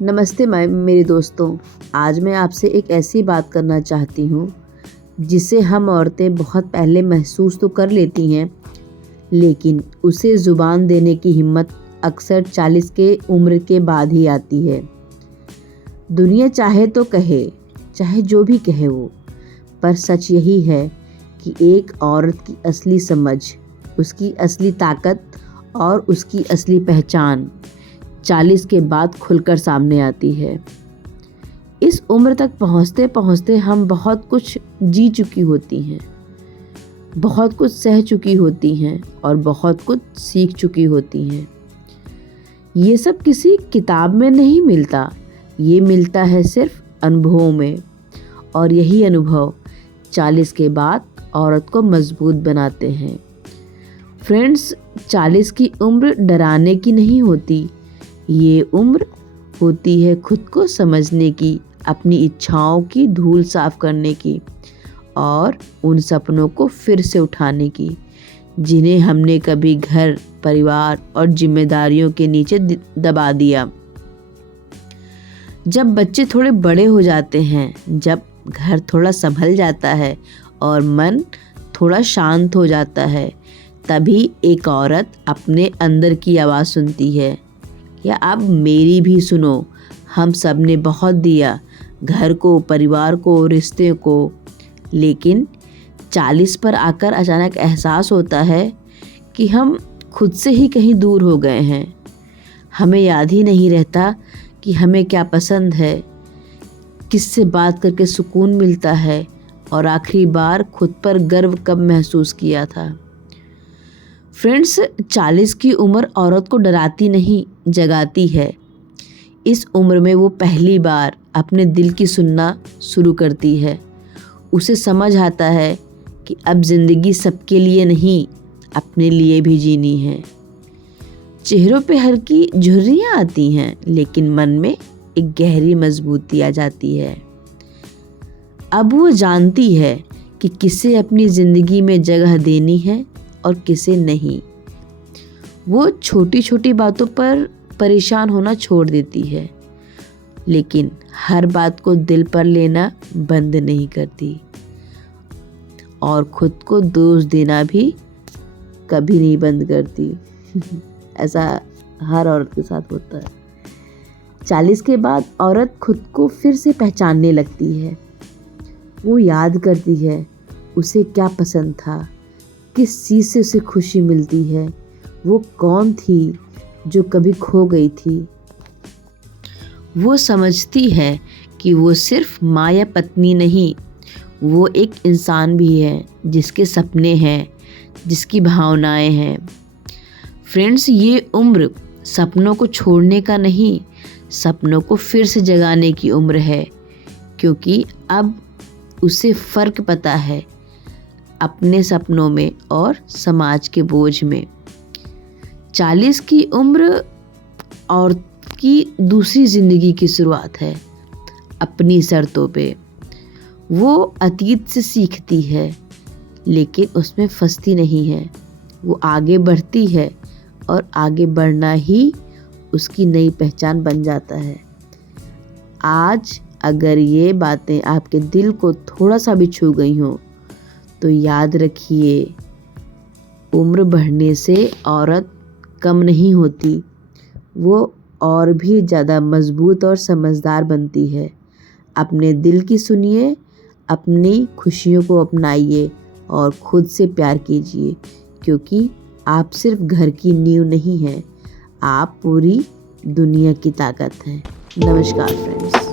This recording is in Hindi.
नमस्ते मेरे दोस्तों। आज मैं आपसे एक ऐसी बात करना चाहती हूँ जिसे हम औरतें बहुत पहले महसूस तो कर लेती हैं, लेकिन उसे ज़ुबान देने की हिम्मत अक्सर 40 के उम्र के बाद ही आती है। दुनिया चाहे तो कहे, चाहे जो भी कहे वो, पर सच यही है कि एक औरत की असली समझ, उसकी असली ताकत और उसकी असली पहचान 40 के बाद खुलकर सामने आती है। इस उम्र तक पहुँचते पहुँचते हम बहुत कुछ जी चुकी होती हैं, बहुत कुछ सह चुकी होती हैं और बहुत कुछ सीख चुकी होती हैं। ये सब किसी किताब में नहीं मिलता, ये मिलता है सिर्फ अनुभवों में, और यही अनुभव 40 के बाद औरत को मजबूत बनाते हैं। फ्रेंड्स, 40 की उम्र डराने की नहीं होती, ये उम्र होती है खुद को समझने की, अपनी इच्छाओं की धूल साफ करने की और उन सपनों को फिर से उठाने की जिन्हें हमने कभी घर, परिवार और जिम्मेदारियों के नीचे दबा दिया। जब बच्चे थोड़े बड़े हो जाते हैं, जब घर थोड़ा संभल जाता है और मन थोड़ा शांत हो जाता है, तभी एक औरत अपने अंदर की आवाज़ सुनती है, या अब मेरी भी सुनो। हम सब ने बहुत दिया, घर को, परिवार को, रिश्ते को, लेकिन 40 पर आकर अचानक एहसास होता है कि हम खुद से ही कहीं दूर हो गए हैं। हमें याद ही नहीं रहता कि हमें क्या पसंद है, किससे बात करके सुकून मिलता है और आखिरी बार खुद पर गर्व कब महसूस किया था। फ्रेंड्स, 40 की उम्र औरत को डराती नहीं, जगाती है। इस उम्र में वो पहली बार अपने दिल की सुनना शुरू करती है। उसे समझ आता है कि अब ज़िंदगी सबके लिए नहीं, अपने लिए भी जीनी है। चेहरों पे हल्की झुर्रियाँ आती हैं, लेकिन मन में एक गहरी मजबूती आ जाती है। अब वो जानती है कि किसे अपनी ज़िंदगी में जगह देनी है और किसे नहीं। वो छोटी छोटी बातों पर परेशान होना छोड़ देती है, लेकिन हर बात को दिल पर लेना बंद नहीं करती और खुद को दोष देना भी कभी नहीं बंद करती। ऐसा हर औरत के साथ होता है। 40 के बाद औरत खुद को फिर से पहचानने लगती है। वो याद करती है उसे क्या पसंद था, किस चीज़ से उसे खुशी मिलती है, वो कौन थी जो कभी खो गई थी। वो समझती है कि वो सिर्फ माँ या पत्नी नहीं, वो एक इंसान भी है जिसके सपने हैं, जिसकी भावनाएं हैं। फ्रेंड्स, ये उम्र सपनों को छोड़ने का नहीं, सपनों को फिर से जगाने की उम्र है, क्योंकि अब उसे फ़र्क पता है अपने सपनों में और समाज के बोझ में। 40 की उम्र औरत की दूसरी ज़िंदगी की शुरुआत है, अपनी शर्तों पे। वो अतीत से सीखती है, लेकिन उसमें फंसती नहीं है। वो आगे बढ़ती है और आगे बढ़ना ही उसकी नई पहचान बन जाता है। आज अगर ये बातें आपके दिल को थोड़ा सा भी छू गई हों, तो याद रखिए, उम्र बढ़ने से औरत कम नहीं होती, वो और भी ज़्यादा मजबूत और समझदार बनती है। अपने दिल की सुनिए, अपनी खुशियों को अपनाइए और खुद से प्यार कीजिए, क्योंकि आप सिर्फ घर की नींव नहीं हैं, आप पूरी दुनिया की ताकत हैं। नमस्कार फ्रेंड्स।